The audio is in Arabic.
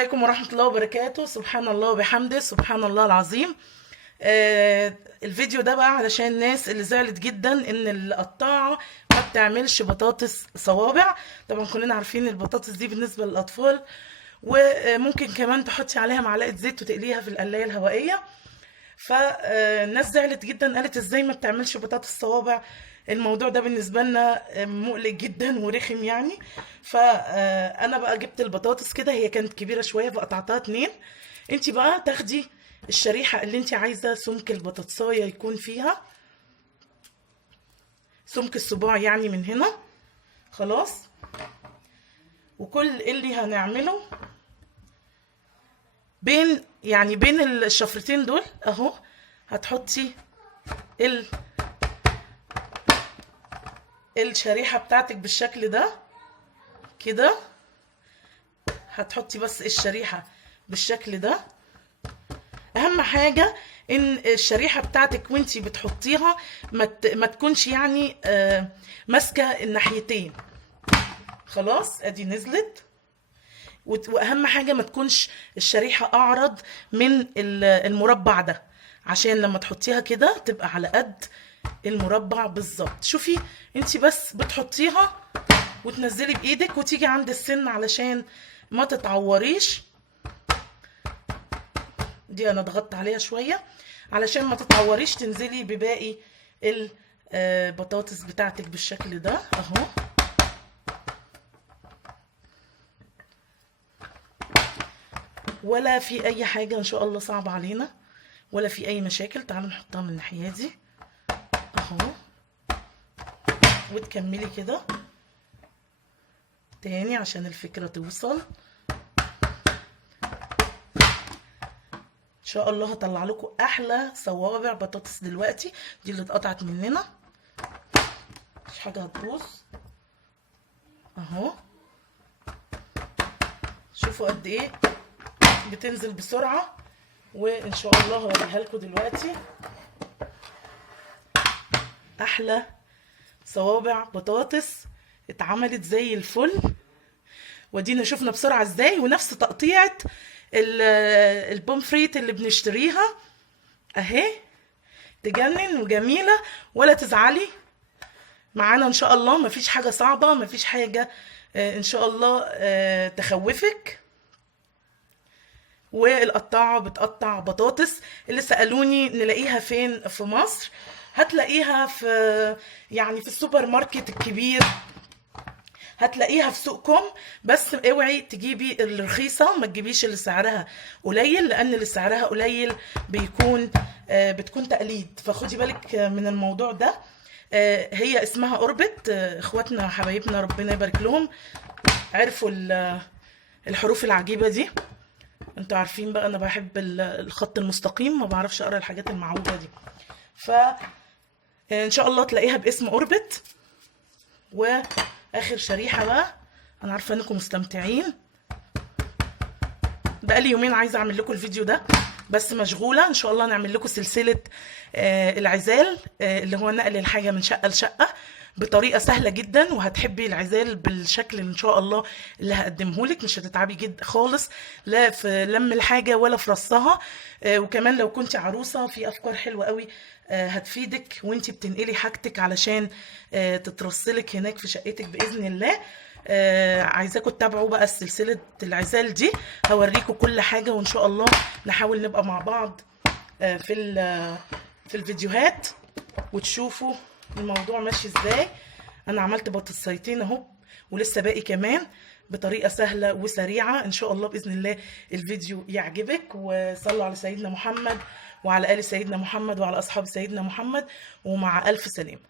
عليكم ورحمة الله وبركاته. سبحان الله وبحمده، سبحان الله العظيم. الفيديو ده بقى علشان الناس اللي زعلت جدا ان القطاعة ما بتعملش بطاطس صوابع. طبعا كلنا عارفين البطاطس دي بالنسبة للأطفال، وممكن كمان تحطي عليها معلقة زيت وتقليها في القلاية الهوائية. فالناس زعلت جدا، قالت ازاي ما بتعملش بطاطس صوابع. الموضوع ده بالنسبة لنا مقلق جدا ورخم يعني. فأنا بقى جبت البطاطس كده، هي كانت كبيرة شوية فقطعتها 2. انتي بقى تاخدي الشريحة اللي انتي عايزة سمك البطاطساية يكون فيها، سمك الصباع يعني من هنا خلاص. وكل اللي هنعمله بين الشفرتين دول اهو، هتحطي الشريحة بتاعتك بالشكل ده كده. هتحطي بس الشريحة بالشكل ده. اهم حاجة ان الشريحة بتاعتك وانتي بتحطيها ما تكونش يعني ماسكة الناحيتين. خلاص ادي نزلت. واهم حاجة ما تكونش الشريحة اعرض من المربع ده، عشان لما تحطيها كده تبقى على قد المربع بالظبط. شوفي انتي بس بتحطيها وتنزلي بايدك وتيجي عند السن علشان ما تتعوريش. دي انا ضغطت عليها شوية علشان ما تتعوريش. تنزلي بباقي البطاطس بتاعتك بالشكل ده اهو. ولا في اي حاجة ان شاء الله صعبة علينا، ولا في اي مشاكل. تعالوا نحطها من الناحية دي اهو، وتكملي كده تاني عشان الفكرة توصل. ان شاء الله هطلع لكم احلى صوابع بطاطس دلوقتي. دي اللي اتقطعت مننا، مش حاجة هتبوظ اهو. شوفوا قد ايه بتنزل بسرعة، وان شاء الله هوريها لكم دلوقتي. احلى صوابع بطاطس اتعملت زي الفل. ودينا شفنا بسرعة ازاي، ونفس تقطيعة البومفريت اللي بنشتريها اهي. تجنن وجميلة، ولا تزعلي معانا ان شاء الله. مفيش حاجة صعبة، مفيش حاجة ان شاء الله تخوفك. والقطاعة بتقطع بطاطس. اللي سألوني نلاقيها فين في مصر، هتلاقيها في في السوبر ماركت الكبير، هتلاقيها في سوقكم. بس اوعي تجيبي الرخيصة، ما تجيبيش اللي سعرها قليل، لان اللي سعرها قليل بتكون تقليد. فخدي بالك من الموضوع ده. هي اسمها اوربت. اخواتنا حبايبنا ربنا يبارك لهم عرفوا الحروف العجيبة دي. انتوا عارفين بقى انا بحب الخط المستقيم، ما بعرفش اقرا الحاجات المعوجة دي. ان شاء الله تلاقيها باسم اوربت. واخر شريحة بقى، انا عارفة انكم مستمتعين. بقالي يومين عايزة اعمل لكم الفيديو ده بس مشغولة. ان شاء الله نعمل لكم سلسلة العزال، اللي هو نقل الحاجة من شقة لشقة بطريقة سهلة جدا. وهتحبي العزال بالشكل ان شاء الله اللي هقدمه لك. مش هتتعبي جدا خالص، لا في لم الحاجة ولا في رصها. وكمان لو كنت عروسة، في افكار حلوة قوي هتفيدك وانتي بتنقلي حاجتك علشان تترصلك هناك في شقتك بإذن الله. عايزاكم تتابعوا بقى سلسلة العزال دي، هوريكم كل حاجة. وان شاء الله نحاول نبقى مع بعض في الفيديوهات وتشوفوا الموضوع ماشي ازاي. انا عملت بطاطسيتين اهو، ولسه باقي كمان بطريقة سهلة وسريعة. ان شاء الله بإذن الله الفيديو يعجبك. وصلوا على سيدنا محمد وعلى آل سيدنا محمد وعلى أصحاب سيدنا محمد، ومع ألف سلامة.